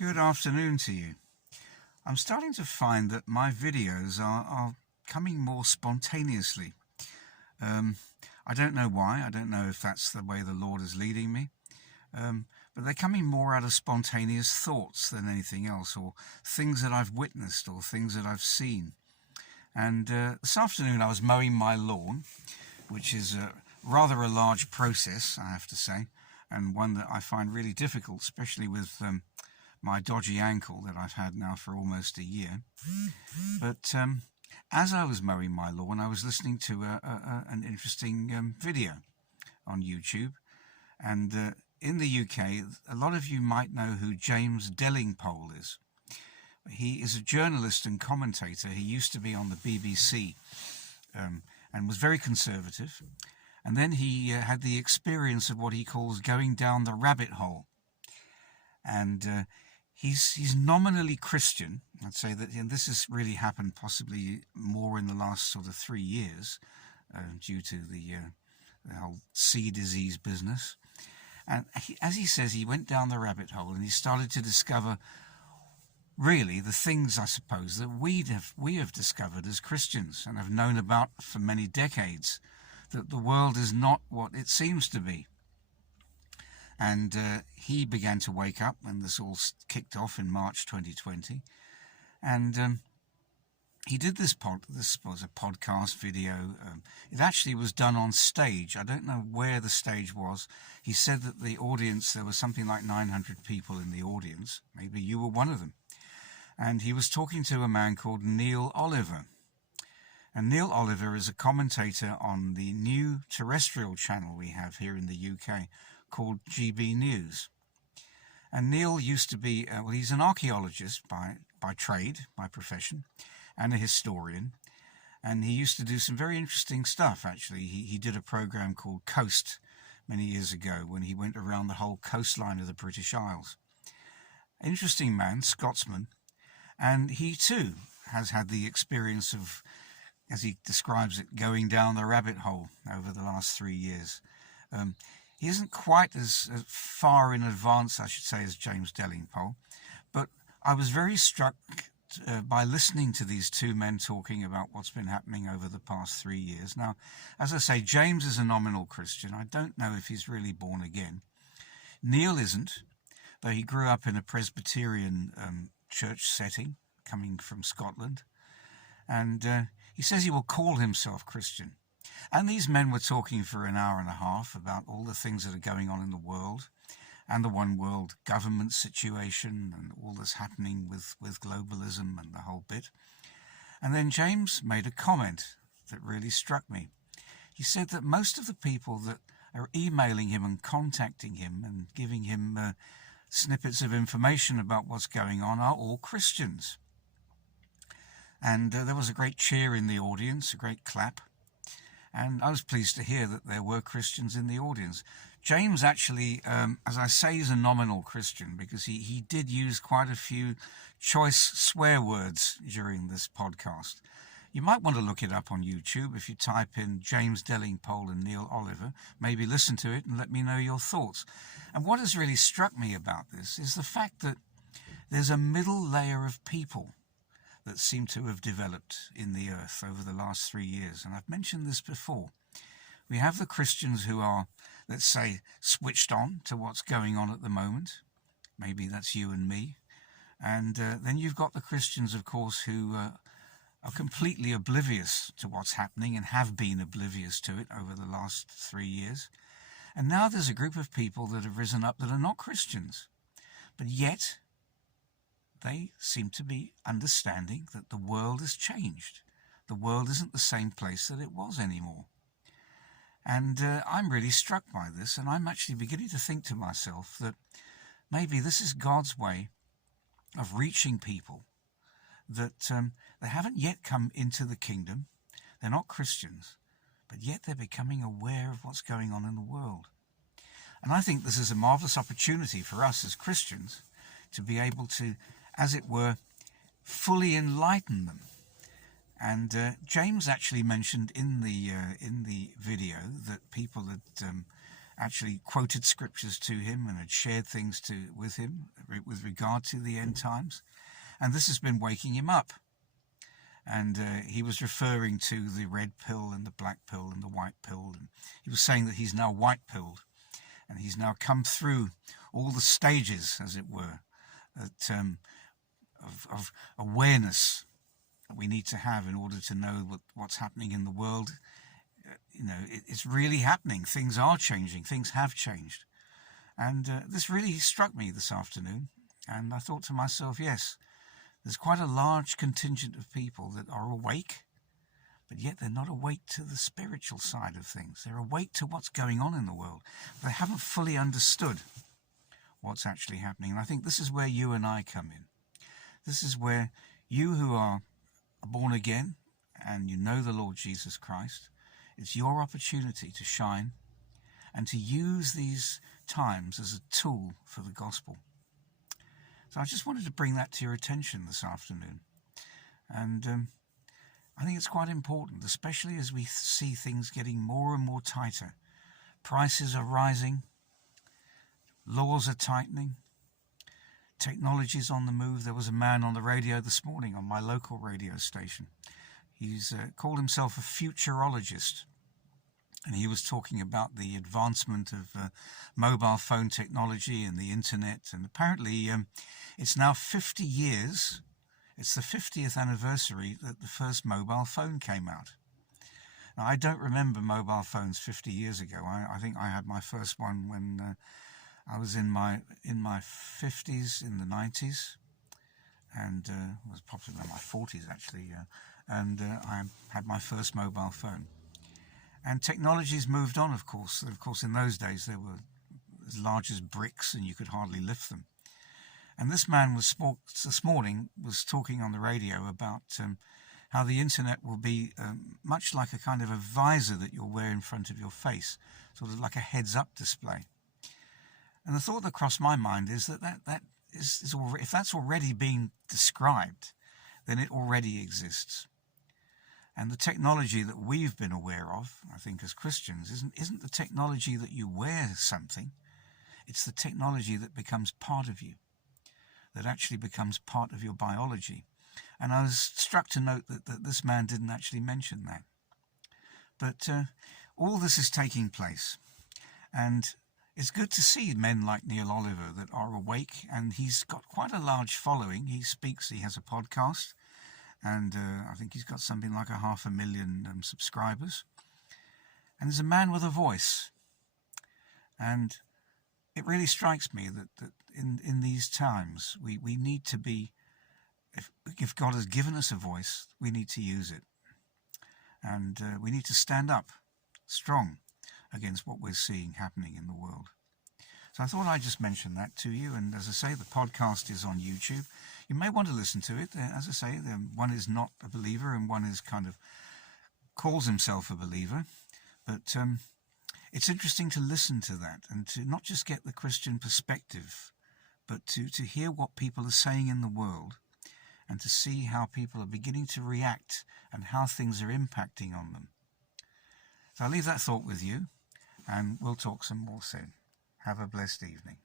Good afternoon to you. I'm starting to find that my videos are coming more spontaneously. I don't know why. I don't know if that's the way the Lord is leading me. But they're coming more out of spontaneous thoughts than anything else, or things that I've witnessed or things that I've seen. And this afternoon I was mowing my lawn, which is rather a large process, I have to say, and one that I find really difficult, especially with my dodgy ankle that I've had now for almost a year. But as I was mowing my lawn, I was listening to an interesting video on YouTube. And in the UK, a lot of you might know who James Delingpole is. He is a journalist and commentator. He used to be on the BBC and was very conservative. And then he had the experience of what he calls going down the rabbit hole. And he's nominally Christian. I'd say that, and this has really happened possibly more in the last sort of 3 years due to the whole sea disease business. And as he says, he went down the rabbit hole and he started to discover really the things, I suppose, that we have discovered as Christians and have known about for many decades, that the world is not what it seems to be. And he began to wake up when this all kicked off in March 2020. And he did this was a podcast video. It actually was done on stage. I don't know where the stage was. He said that the audience, there was something like 900 people in the audience. Maybe you were one of them. And he was talking to a man called Neil Oliver. And Neil Oliver is a commentator on the new terrestrial channel we have here in the UK called GB News. And Neil used to be, he's an archaeologist by trade, by profession, and a historian. And he used to do some very interesting stuff, actually. He did a program called Coast many years ago when he went around the whole coastline of the British Isles. Interesting man, Scotsman. And he too has had the experience of, as he describes it, going down the rabbit hole over the last 3 years. He isn't quite as far in advance, I should say, as James Delingpole, but I was very struck by listening to these two men talking about what's been happening over the past 3 years. Now, as I say, James is a nominal Christian. I don't know if he's really born again. Neil isn't, though he grew up in a Presbyterian church setting, coming from Scotland. And he says he will call himself Christian. And these men were talking for an hour and a half about all the things that are going on in the world and the one world government situation and all that's happening with globalism and the whole bit. And then James made a comment that really struck me. He said that most of the people that are emailing him and contacting him and giving him snippets of information about what's going on are all Christians. And there was a great cheer in the audience, a great clap. And I was pleased to hear that there were Christians in the audience. James actually, as I say, is a nominal Christian because he did use quite a few choice swear words during this podcast. You might want to look it up on YouTube if you type in James Delingpole and Neil Oliver. Maybe listen to it and let me know your thoughts. And what has really struck me about this is the fact that there's a middle layer of people that seem to have developed in the earth over the last 3 years. And I've mentioned this before. We have the Christians who are, let's say, switched on to what's going on at the moment. Maybe that's you and me. And then you've got the Christians, of course, who are completely oblivious to what's happening and have been oblivious to it over the last 3 years. And now there's a group of people that have risen up that are not Christians. But yet they seem to be understanding that the world has changed. The world isn't the same place that it was anymore. And I'm really struck by this, and I'm actually beginning to think to myself that maybe this is God's way of reaching people that they haven't yet come into the kingdom. They're not Christians, but yet they're becoming aware of what's going on in the world. And I think this is a marvelous opportunity for us as Christians to be able to, as it were, fully enlighten them. And James actually mentioned in the video that people had actually quoted scriptures to him and had shared things with him with regard to the end times. And this has been waking him up. And he was referring to the red pill and the black pill and the white pill. And he was saying that he's now white-pilled. And he's now come through all the stages, as it were, of awareness that we need to have in order to know what's happening in the world. It's really happening. Things are changing. Things have changed. And this really struck me this afternoon. And I thought to myself, yes, there's quite a large contingent of people that are awake, but yet they're not awake to the spiritual side of things. They're awake to what's going on in the world. But they haven't fully understood what's actually happening. And I think this is where you and I come in. This is where you who are born again and you know the Lord Jesus Christ, it's your opportunity to shine and to use these times as a tool for the gospel. So I just wanted to bring that to your attention this afternoon. And I think it's quite important, especially as we see things getting more and more tighter. Prices are rising. Laws are tightening. Technology's on the move. There was a man on the radio this morning on my local radio station. He's called himself a futurologist. And he was talking about the advancement of mobile phone technology and the internet. And apparently it's now 50 years. It's the 50th anniversary that the first mobile phone came out. Now, I don't remember mobile phones 50 years ago. I think I had my first one when I was in my 50s, in the 90s. And I was probably in my 40s, actually. And I had my first mobile phone. And technology's moved on, of course. Of course, in those days, they were as large as bricks and you could hardly lift them. And this man this morning was talking on the radio about how the internet will be much like a kind of a visor that you'll wear in front of your face, sort of like a heads-up display. And the thought that crossed my mind is that if that's already being described, then it already exists. And the technology that we've been aware of, I think, as Christians, isn't the technology that you wear something. It's the technology that becomes part of you, that actually becomes part of your biology. And I was struck to note that this man didn't actually mention that. But all this is taking place. And it's good to see men like Neil Oliver that are awake. And he's got quite a large following. He speaks, he has a podcast. And I think he's got something like 500,000 subscribers. And there's a man with a voice. And it really strikes me that in these times, we need to be, if God has given us a voice, we need to use it. And we need to stand up strong against what we're seeing happening in the world. So I thought I'd just mention that to you. And as I say, the podcast is on YouTube. You may want to listen to it. As I say, one is not a believer and one is kind of calls himself a believer. But it's interesting to listen to that and to not just get the Christian perspective, but to hear what people are saying in the world and to see how people are beginning to react and how things are impacting on them. So I'll leave that thought with you and we'll talk some more soon. Have a blessed evening.